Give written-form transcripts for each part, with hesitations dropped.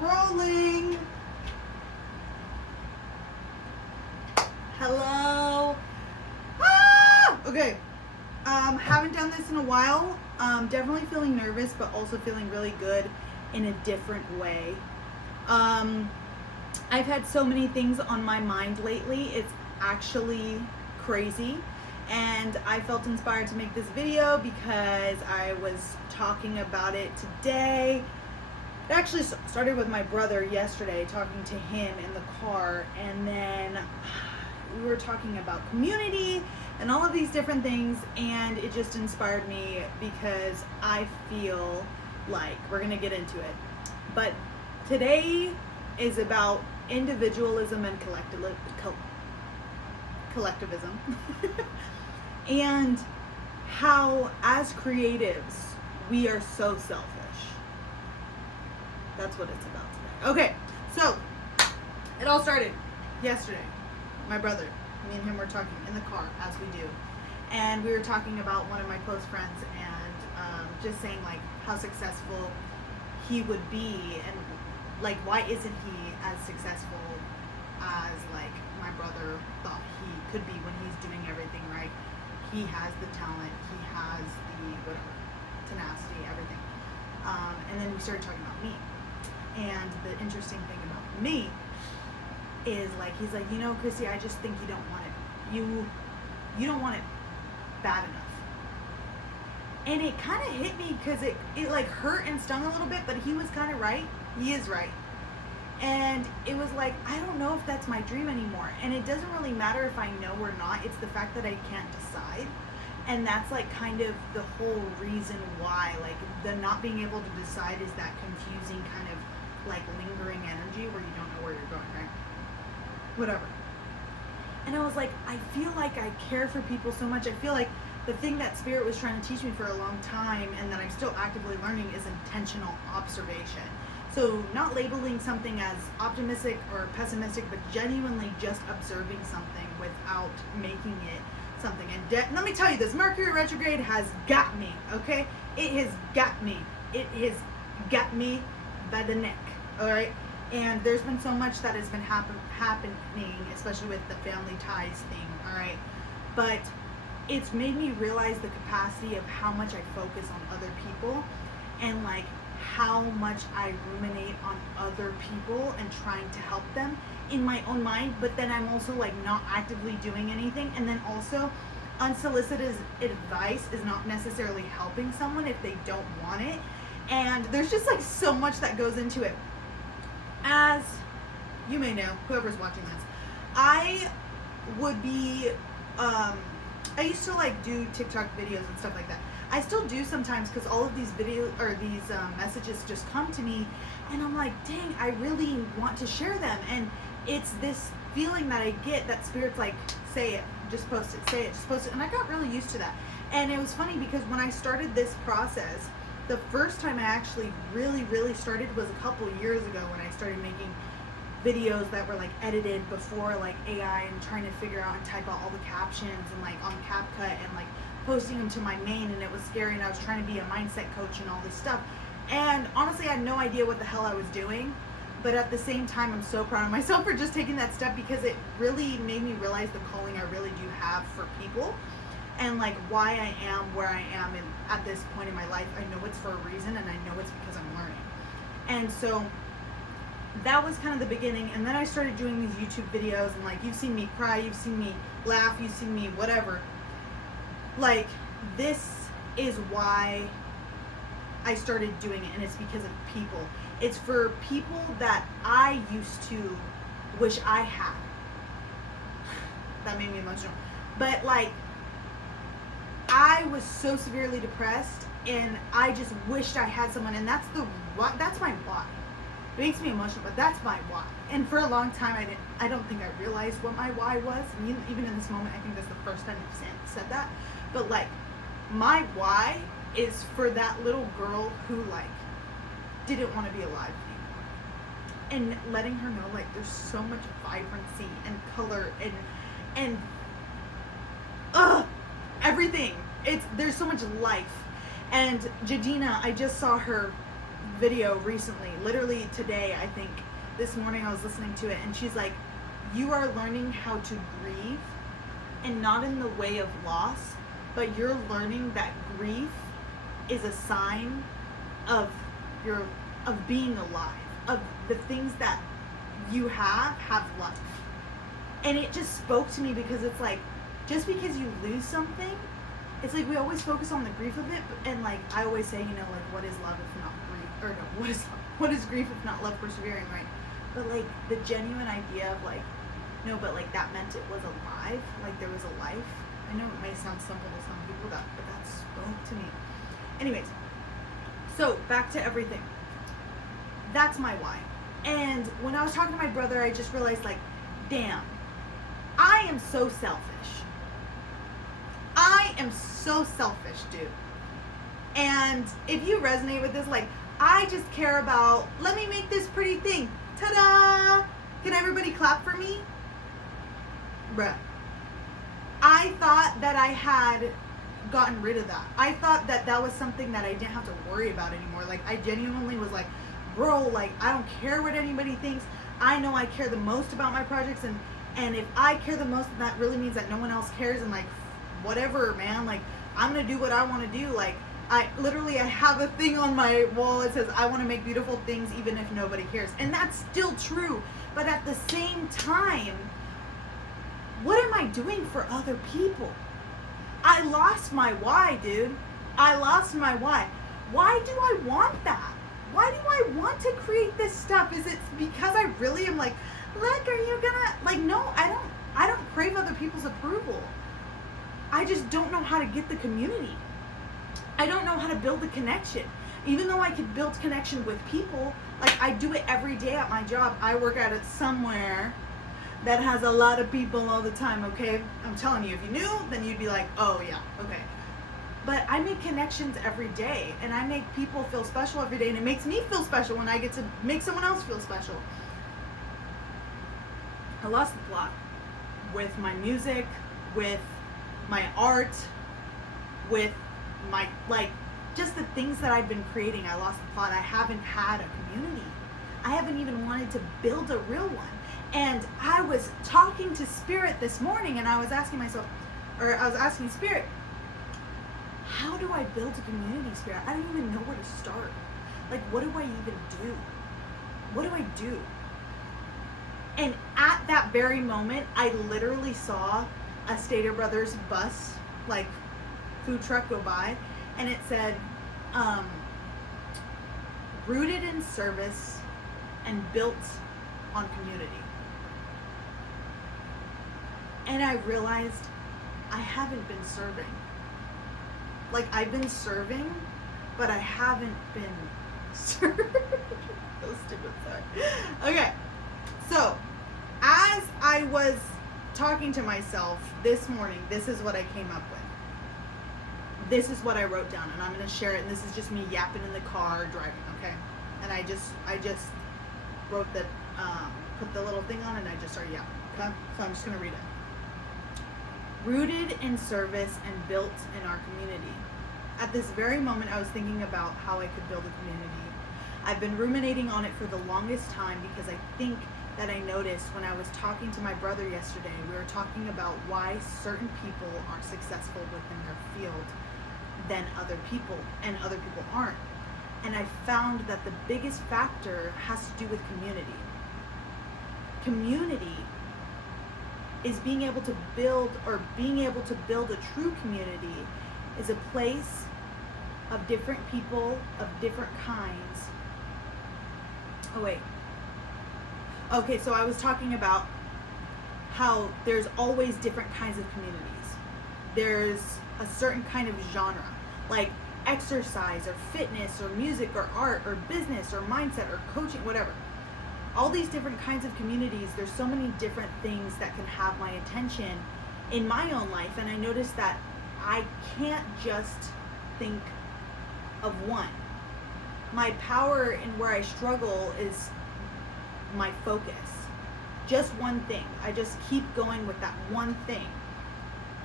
Rolling. Hello. Okay. Haven't done this in a while. Definitely feeling nervous, but also feeling really good in a different way. I've had so many things on my mind lately. It's actually crazy. And I felt inspired to make this video because I was talking about it today. It actually started with my brother yesterday, talking to him in the car, and then we were talking about community and all of these different things, and it just inspired me because I feel like we're gonna get into it. But today is about individualism and collectivism and how as creatives we are so selfish. That's what it's about today. Okay, so it all started yesterday. My brother, me and him were talking in the car, as we do, and we were talking about one of my close friends and just saying like how successful he would be and like why isn't he as successful as like my brother thought he could be when he's doing everything right. He has the talent, he has the whatever, tenacity, everything. And then we started talking about me. And the interesting thing about me is like, he's like, you know, Chrissy, I just think you don't want it. You don't want it bad enough. And it kind of hit me because it like hurt and stung a little bit, but he was kind of right. He is right. And it was like, I don't know if that's my dream anymore. And it doesn't really matter if I know or not. It's the fact that I can't decide. And that's like kind of the whole reason why, like the not being able to decide is that confusing kind of like lingering energy where you don't know where you're going, right? Whatever. And I was like, I feel like I care for people so much. I feel like the thing that Spirit was trying to teach me for a long time and that I'm still actively learning is intentional observation. So not labeling something as optimistic or pessimistic, but genuinely just observing something without making it something. And let me tell you this, Mercury retrograde has got me, okay? It has got me. It has got me by the neck, all right? And there's been so much that has been happening, especially with the family ties thing, all right? But it's made me realize the capacity of how much I focus on other people and like how much I ruminate on other people and trying to help them in my own mind, but then I'm also like not actively doing anything. And then also unsolicited advice is not necessarily helping someone if they don't want it. And there's just like so much that goes into it. As you may know, whoever's watching this, I would be I used to like do TikTok videos and stuff like that. I still do sometimes because all of these videos or these messages just come to me and I'm like, dang, I really want to share them. And it's this feeling that I get that Spirit's like, say it, just post it, say it, just post it. And I got really used to that. And it was funny because when I started this process, the first time I actually really started was a couple years ago when I started making videos that were like edited before like AI and trying to figure out and type out all the captions and like on CapCut and like posting them to my main, and it was scary, and I was trying to be a mindset coach and all this stuff. And honestly, I had no idea what the hell I was doing, but at the same time, I'm so proud of myself for just taking that step because it really made me realize the calling I really do have for people and like why I am where I am at this point in my life. I know it's for a reason, and I know it's because I'm learning. And so that was kind of the beginning. And then I started doing these YouTube videos, and like you've seen me cry, you've seen me laugh, you've seen me whatever. Like, this is why I started doing it, and it's because of people. It's for people that I used to wish I had. That made me emotional. But like, I was so severely depressed, and I just wished I had someone, and that's my why. It makes me emotional, but that's my why. And for a long time, I don't think I realized what my why was. And even in this moment, I think that's the first time you've said that. But like, my why is for that little girl who like didn't want to be alive anymore, and letting her know like there's so much vibrancy and color and everything. There's so much life. And Jadina, I just saw her video recently, literally today, I think, this morning I was listening to it, and she's like, you are learning how to grieve, and not in the way of loss, but you're learning that grief is a sign of being alive, of the things that you have life. And it just spoke to me, because it's like, just because you lose something, it's like we always focus on the grief of it, and like I always say, like, what is love if not grief, or no, what is grief if not love persevering, right? But like the genuine idea of like, no, but like that meant it was alive, like there was a life. I know it may sound simple to some people, but that spoke to me. Anyways, so back to everything. That's my why. And when I was talking to my brother, I just realized, like, damn, I am so selfish. I am so selfish, dude. And if you resonate with this, like, I just care about, let me make this pretty thing. Ta-da! Can everybody clap for me? Bruh. I thought that I had gotten rid of that. I thought that that was something that I didn't have to worry about anymore. Like, I genuinely was like, bro, like, I don't care what anybody thinks. I know I care the most about my projects, and if I care the most, that really means that no one else cares, and like, whatever, man, like, I'm gonna do what I want to do. Like, I have a thing on my wall that says, I want to make beautiful things even if nobody cares. And that's still true. But at the same time, what am I doing for other people? I lost my why, dude. I lost my why. Why do I want that? Why do I want to create this stuff? Is it because I really am like, look, are you gonna, like, no, I don't crave other people's approval. I just don't know how to get the community. I don't know how to build the connection. Even though I could build connection with people, like, I do it every day at my job. I work at it somewhere that has a lot of people all the time, okay? I'm telling you, if you knew, then you'd be like, oh yeah, okay. But I make connections every day, and I make people feel special every day, and it makes me feel special when I get to make someone else feel special. I lost the plot with my music, with my art, with my, like, just the things that I've been creating. I lost the plot. I haven't had a community. I haven't even wanted to build a real one. And I was talking to Spirit this morning, and I was asking myself, or I was asking Spirit, how do I build a community, Spirit? I don't even know where to start. Like, what do I even do? What do I do? And at that very moment, I literally saw a Stater Brothers bus, like, food truck go by, and it said, rooted in service and built on community. And I realized I haven't been serving. Like, I've been serving, but I haven't been serving. So stupid, sorry. Okay, so as I was talking to myself this morning, this is what I came up with. This is what I wrote down, and I'm going to share it, and this is just me yapping in the car driving, okay? And I just wrote the, put the little thing on, and I just started yapping, okay? So I'm just going to read it. Rooted in service and built in our community. At this very moment, I was thinking about how I could build a community. I've been ruminating on it for the longest time, because I think that I noticed when I was talking to my brother yesterday, we were talking about why certain people are successful within their field than other people, and other people aren't. And I found that the biggest factor has to do with community. Community is being able to build a true community is a place of different people of different kinds. Oh wait. Okay, so I was talking about how there's always different kinds of communities. There's a certain kind of genre, like exercise or fitness or music or art or business or mindset or coaching, whatever. All these different kinds of communities, there's so many different things that can have my attention in my own life, and I noticed that I can't just think of one. My power and where I struggle is my focus. Just one thing. I just keep going with that one thing.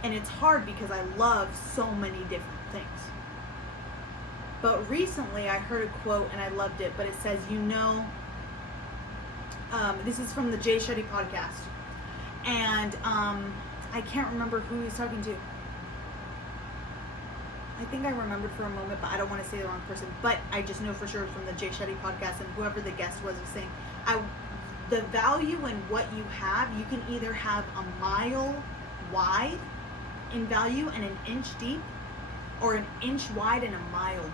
And it's hard because I love so many different things. But recently I heard a quote and I loved it, but it says, this is from the Jay Shetty podcast. And I can't remember who he's talking to. I think I remembered for a moment, but I don't want to say the wrong person. But I just know for sure from the Jay Shetty podcast, and whoever the guest was saying, the value in what you have, you can either have a mile wide in value and an inch deep, or an inch wide and a mile deep.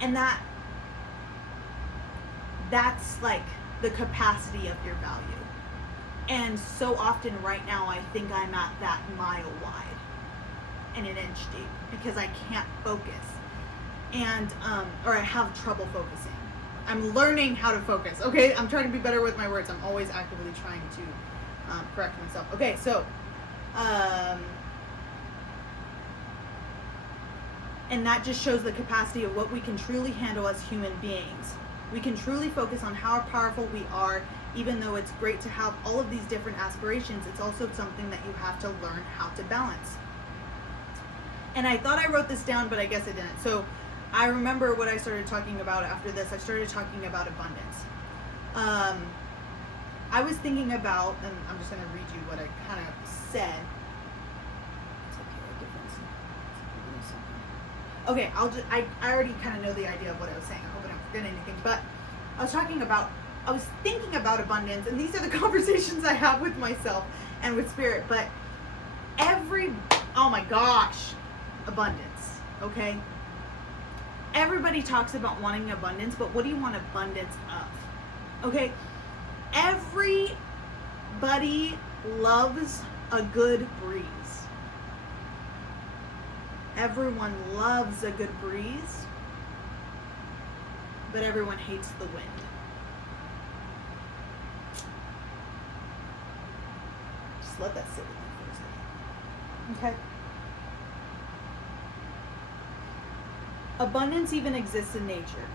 And that's like the capacity of your value. And so often right now I think I'm at that mile wide and an inch deep because I can't focus, and or I have trouble focusing. I'm learning how to focus. Okay, I'm trying to be better with my words. I'm always actively trying to correct myself. Okay, so and that just shows the capacity of what we can truly handle as human beings. We can truly focus on how powerful we are. Even though it's great to have all of these different aspirations, it's also something that you have to learn how to balance. And I thought I wrote this down, but I guess I didn't. So I remember what I started talking about after this. I started talking about abundance. I was thinking about, and I'm just going to read you what I kind of said. It's okay, I already kind of know the idea of what I was saying. I hope I don't forget anything. But I was thinking about abundance, and these are the conversations I have with myself and with spirit. But oh my gosh, abundance, okay? Everybody talks about wanting abundance, but what do you want abundance of? Okay, everybody loves a good breeze. Everyone loves a good breeze, but everyone hates the wind. Just let that sit with you for a second. Okay? Abundance even exists in nature.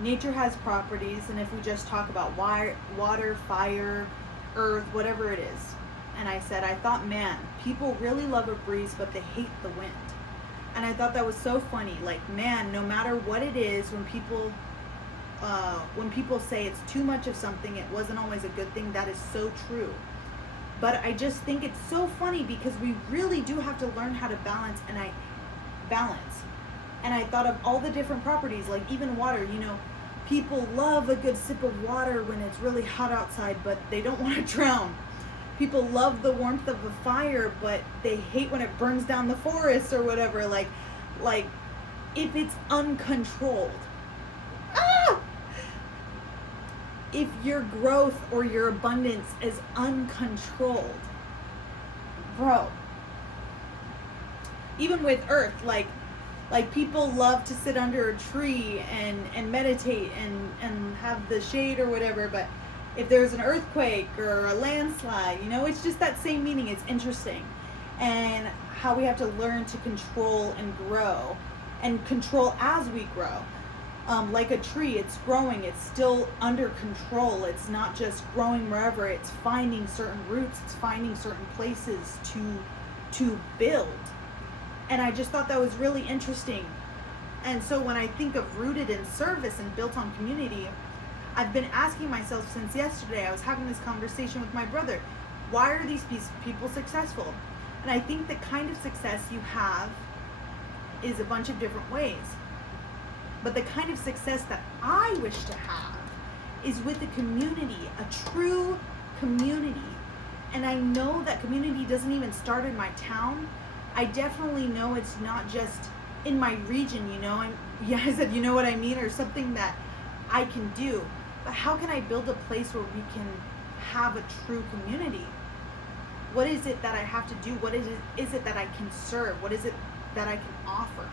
Nature has properties, and if we just talk about water, fire, earth, whatever it is. And I thought, man, people really love a breeze, but they hate the wind. And I thought that was so funny. Like, man, no matter what it is, when people say it's too much of something, it wasn't always a good thing. That is so true. But I just think it's so funny because we really do have to learn how to balance. And I thought of all the different properties, like even water. People love a good sip of water when it's really hot outside, but they don't want to drown. People love the warmth of a fire, but they hate when it burns down the forest or whatever. Like if it's uncontrolled. If your growth or your abundance is uncontrolled, bro. Even with earth, like people love to sit under a tree and meditate and have the shade or whatever, but if there's an earthquake or a landslide, it's just that same meaning. It's interesting. And how we have to learn to control and grow, and control as we grow. Like a tree, it's growing, it's still under control. It's not just growing wherever, it's finding certain roots, it's finding certain places to build. And I just thought that was really interesting. And so when I think of rooted in service and built on community, I've been asking myself since yesterday. I was having this conversation with my brother. Why are these people successful? And I think the kind of success you have is a bunch of different ways. But the kind of success that I wish to have is with a community, a true community. And I know that community doesn't even start in my town. I definitely know it's not just in my region, I said, you know what I mean? Or something that I can do. But how can I build a place where we can have a true community? What is it that I have to do? What is it that I can serve? What is it that I can offer?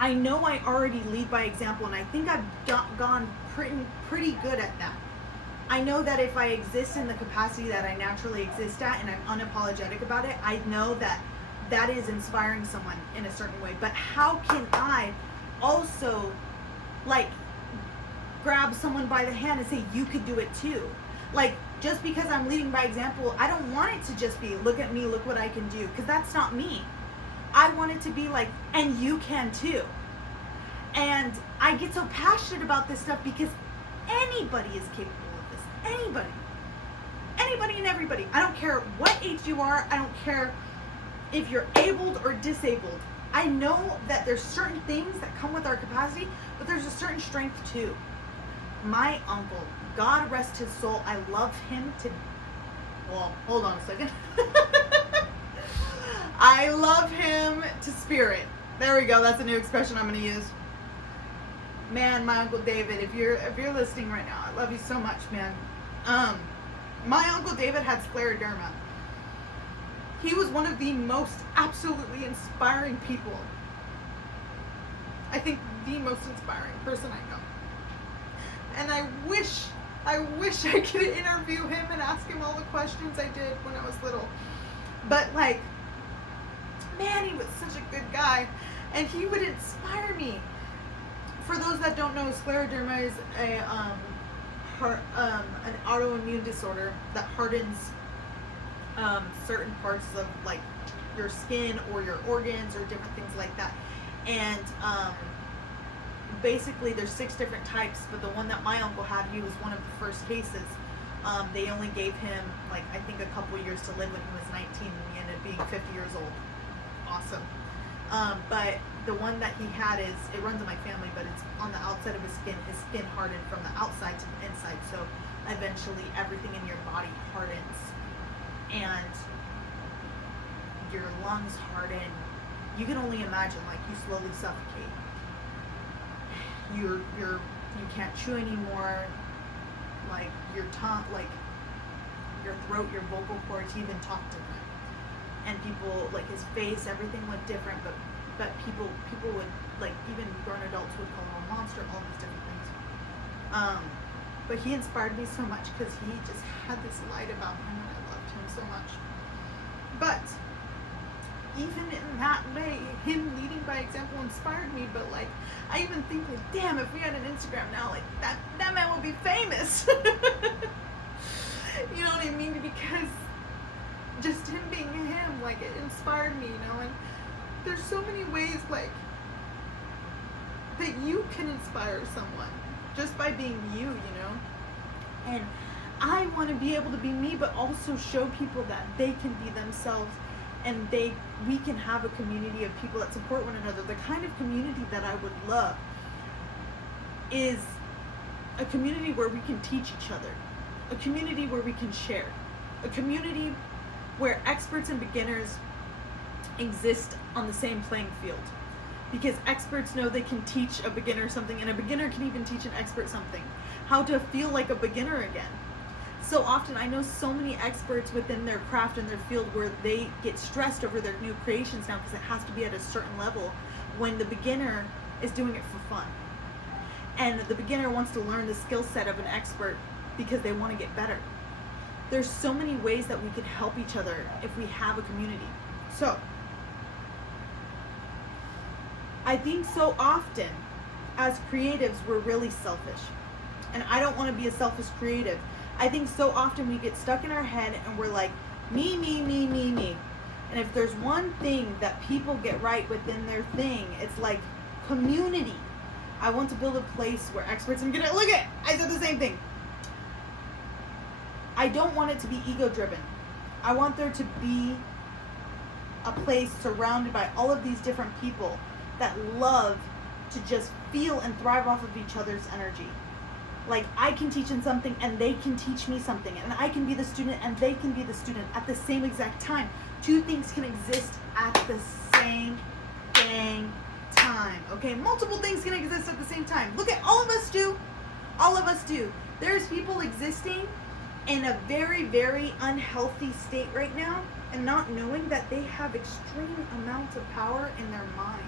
I know I already lead by example, and I think I've gone pretty good at that. I know that if I exist in the capacity that I naturally exist at, and I'm unapologetic about it, I know that that is inspiring someone in a certain way. But how can I also grab someone by the hand and say, you could do it too? Just because I'm leading by example, I don't want it to just be, look at me, look what I can do, because that's not me. I want it to be like, and you can too. And I get so passionate about this stuff because anybody is capable of this. Anybody. Anybody and everybody. I don't care what age you are. I don't care if you're abled or disabled. I know that there's certain things that come with our capacity, but there's a certain strength too. My uncle, God rest his soul, I love him to... Well, hold on a second. I love him to spirit. There we go. That's a new expression I'm going to use. Man, my Uncle David, if you're listening right now, I love you so much, man. My Uncle David had scleroderma. He was one of the most absolutely inspiring people. I think the most inspiring person I know. And I wish I could interview him and ask him all the questions I did when I was little. But like, man, he was such a good guy, and he would inspire me. For those that don't know, scleroderma is an autoimmune disorder that hardens certain parts of like your skin or your organs or different things like that. And basically there's 6 different types, but the one that my uncle had, he was one of the first cases. They only gave him like, I think, a couple years to live when he was 19, and he ended up being 50 years old. Awesome. But the one that he had is, it runs in my family, but it's on the outside of his skin hardened from the outside to the inside. So eventually everything in your body hardens, and your lungs harden. You can only imagine, like, you slowly suffocate. You can't chew anymore. Like your tongue, like your throat, your vocal cords, he even talked different. And people, like his face, everything looked different, but people would, like, even grown adults would call him a monster, all these different things. But he inspired me so much because he just had this light about him, and I loved him so much. But even in that way, him leading by example inspired me. But like, I even think, like, damn, if we had an Instagram now, like that man would be famous. You know what I mean? Because just him being him, like, it inspired me, you know. And there's so many ways, like, that you can inspire someone just by being you, you know. And I want to be able to be me, but also show people that they can be themselves, and we can have a community of people that support one another. The kind of community that I would love is a community where we can teach each other, a community where we can share, a community where experts and beginners exist on the same playing field. Because experts know they can teach a beginner something, and a beginner can even teach an expert something. How to feel like a beginner again. So often, I know so many experts within their craft and their field where they get stressed over their new creations now because it has to be at a certain level, when the beginner is doing it for fun. And the beginner wants to learn the skill set of an expert because they want to get better. There's so many ways that we can help each other if we have a community. So, I think so often as creatives we're really selfish. And I don't want to be a selfish creative. I think so often we get stuck in our head and we're like, me, me, me, me, me. And if there's one thing that people get right within their thing, it's like community. I want to build a place where experts, look at, I said the same thing. I don't want it to be ego driven. I want there to be a place surrounded by all of these different people that love to just feel and thrive off of each other's energy. Like, I can teach them something and they can teach me something, and I can be the student and they can be the student at the same exact time. Two things can exist at the same dang time, okay? Multiple things can exist at the same time. Look at, all of us do. All of us do. There's people existing in a very, very unhealthy state right now and not knowing that they have extreme amounts of power in their mind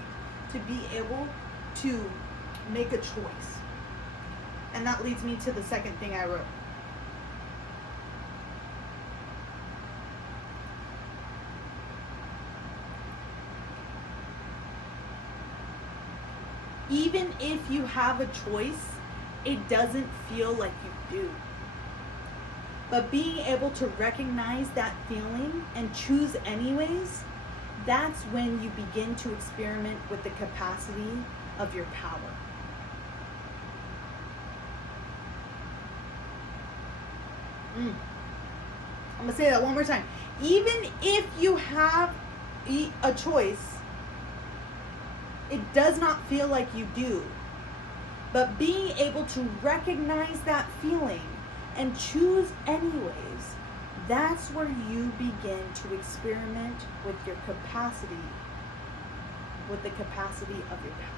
to be able to make a choice. And that leads me to the second thing I wrote. Even if you have a choice, it doesn't feel like you do. But being able to recognize that feeling and choose anyways, that's when you begin to experiment with the capacity of your power. I'm going to say that one more time. Even if you have a choice, it does not feel like you do. But being able to recognize that feeling and choose anyways, that's where you begin to experiment with your capacity, with the capacity of your power.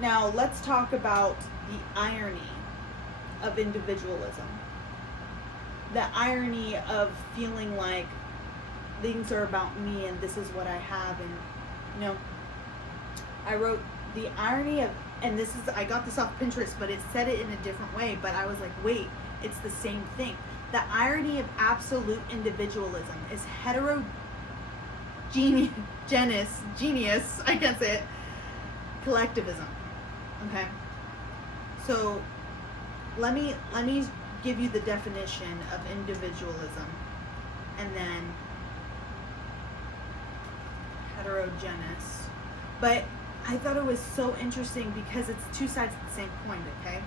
Now, let's talk about the irony of individualism. The irony of feeling like things are about me and this is what I have. And, you know, I wrote the irony of, and this is, I got this off Pinterest, but it said it in a different way, but I was like, wait, it's the same thing. The irony of absolute individualism is genius, I can't say it, collectivism. Okay, so let me give you the definition of individualism, and then heterogeneous. But I thought it was so interesting because it's two sides of the same coin. Okay,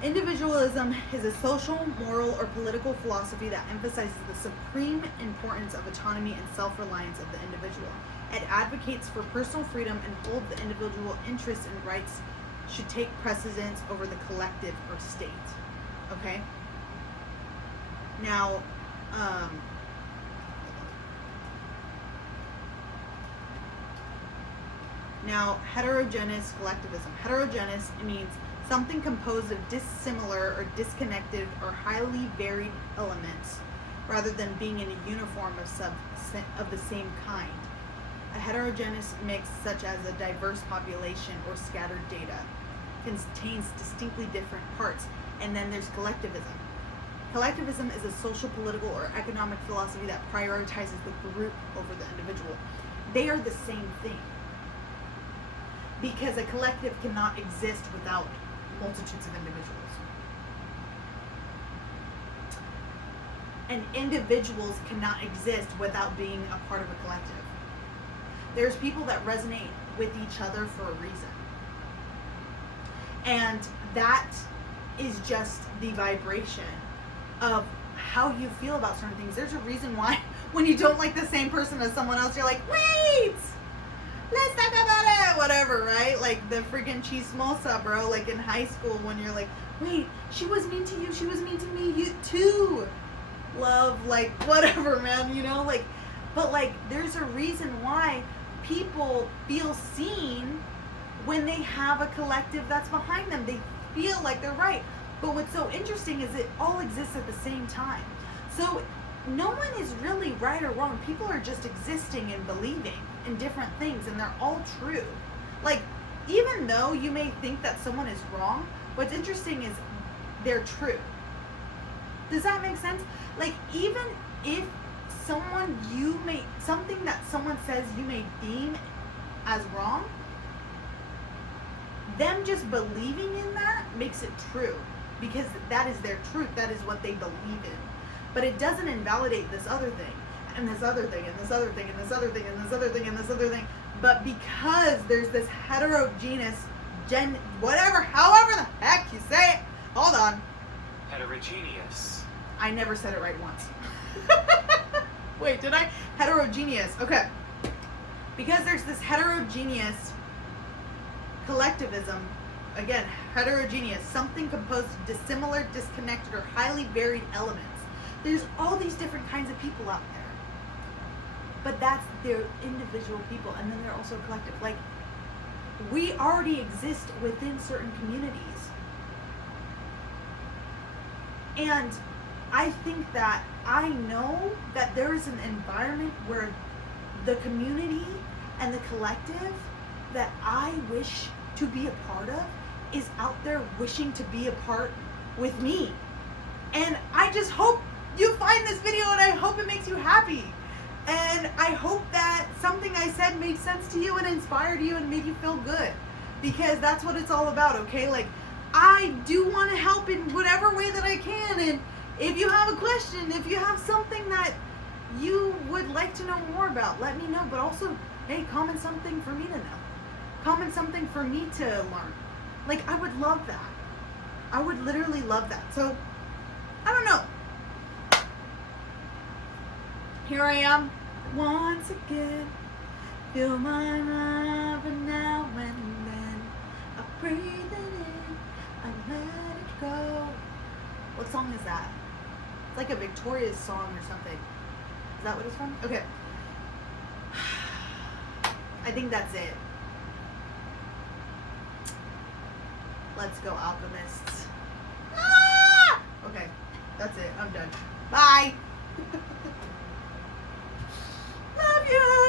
individualism is a social, moral, or political philosophy that emphasizes the supreme importance of autonomy and self-reliance of the individual. It advocates for personal freedom and holds the individual interests and rights should take precedence over the collective or state. Okay? Now, heterogeneous collectivism. Heterogeneous means something composed of dissimilar or disconnected or highly varied elements, rather than being in a uniform of the same kind. A heterogeneous mix, such as a diverse population or scattered data, contains distinctly different parts. And then there's collectivism. Collectivism is a social, political, or economic philosophy that prioritizes the group over the individual. They are the same thing, because a collective cannot exist without multitudes of individuals. And individuals cannot exist without being a part of a collective. There's people that resonate with each other for a reason. And that is just the vibration of how you feel about certain things. There's a reason why when you don't like the same person as someone else, you're like, wait, let's talk about it, whatever, right? Like the freaking chismosa, bro, like in high school when you're like, wait, she was mean to you, she was mean to me, you too. Love, like, whatever, man, you know, like, but like, there's a reason why people feel seen when they have a collective that's behind them. They feel like they're right. But what's so interesting is it all exists at the same time. So no one is really right or wrong. People are just existing and believing in different things, and they're all true. Like, even though you may think that someone is wrong, what's interesting is they're true. Does that make sense? Like, even if something that someone says you may deem as wrong, them just believing in that makes it true, because that is their truth. That is what they believe in. But it doesn't invalidate this other thing, and this other thing, and this other thing, and this other thing, and this other thing, and this other thing. But because there's this heterogeneous however the heck you say it. Hold on. Heterogeneous. I never said it right once. Wait, did I? Heterogeneous. Okay. Because there's this heterogeneous collectivism, again, heterogeneous, something composed of dissimilar, disconnected, or highly varied elements. There's all these different kinds of people out there. But they're individual people, and then they're also collective. Like, we already exist within certain communities. And I think that I know that there is an environment where the community and the collective that I wish to be a part of is out there wishing to be a part with me. And I just hope you find this video, and I hope it makes you happy. And I hope that something I said made sense to you and inspired you and made you feel good. Because that's what it's all about, okay? Like, I do want to help in whatever way that I can. And, If you have a question, if you have something that you would like to know more about, let me know. But also, hey, comment something for me to know. Comment something for me to learn. Like, I would love that. I would literally love that. So, I don't know. Here I am, once again. Feel my love and now and then. I breathe it in, I let it go. What song is that? It's like a Victoria's song or something. Is that what it's from? Okay. I think that's it. Let's go, alchemists. Ah! Okay, that's it. I'm done. Bye. Love you.